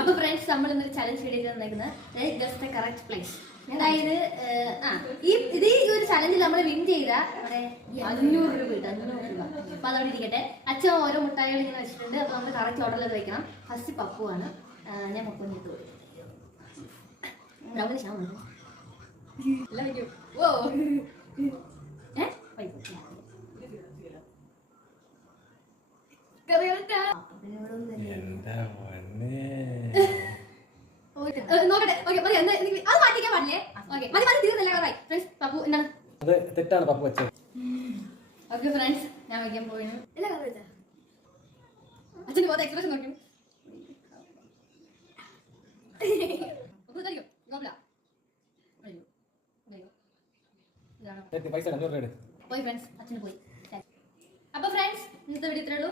അപ്പൊ ഫ്രണ്ട്സ് നമ്മൾ ഇന്നൊരു ചലഞ്ച് വീഡിയോ തന്നേക്കുന്നത് കറക്റ്റ് പ്ലേസ്. അതായത് ഈ ഒരു ചലഞ്ചിൽ നമ്മൾ വിൻ ചെയ്ത 500 രൂപ കിട്ടും. 500 രൂപ. അപ്പൊ അതവിടെ ഇരിക്കട്ടെ. അച്ഛൻ ഓരോ മുട്ടായികൾ ഇങ്ങനെ വെച്ചിട്ടുണ്ട്. അപ്പൊ നമ്മൾ കറക്റ്റ് ഓർഡറിൽ വെക്കണം. ഫസ്റ്റ് പപ്പുവാണ്. ഞാൻ മുപ്പത് ഇട്ട് കൊടുക്കും. ഓ നോക്കട്ടെ. അത് മാറ്റിക്കാൻ പാടില്ലേ? തീർന്നില്ല. പപ്പു എന്താണ് തെറ്റാണ് പപ്പു വെച്ചത്. ഓക്കെ ഫ്രണ്ട്സ്, ഞാൻ വയ്ക്കാൻ പോയി. അച്ഛന് പോകാത്ത എക്സ്പ്രഷൻ നോക്കും. പോയി ഫ്രണ്ട്സ്, അച്ഛന് പോയി. അപ്പൊ ഫ്രണ്ട്സ്, ഇന്നത്തെ വീഡിയോ ഇത്രേ ഉള്ളൂ.